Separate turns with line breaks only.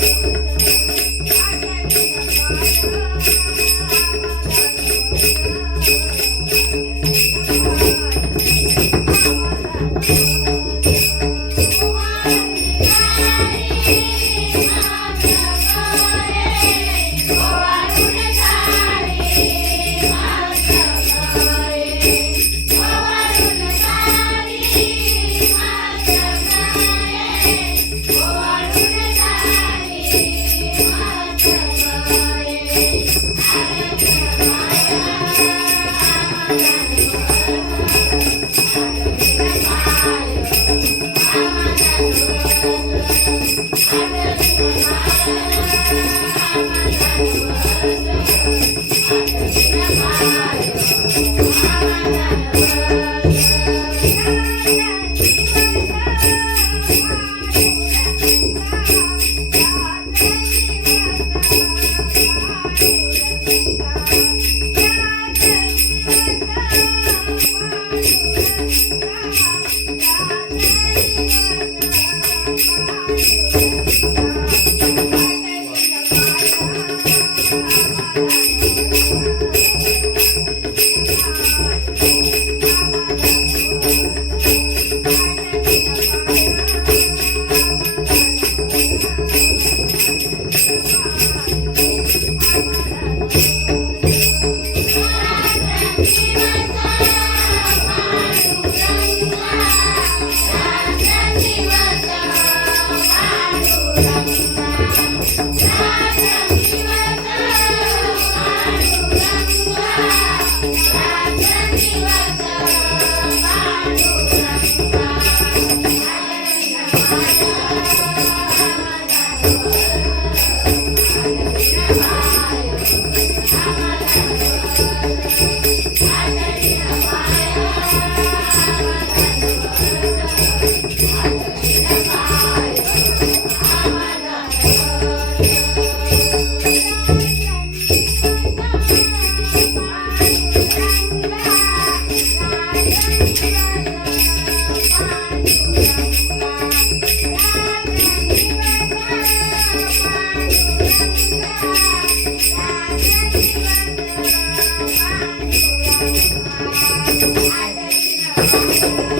Ai, Thank you.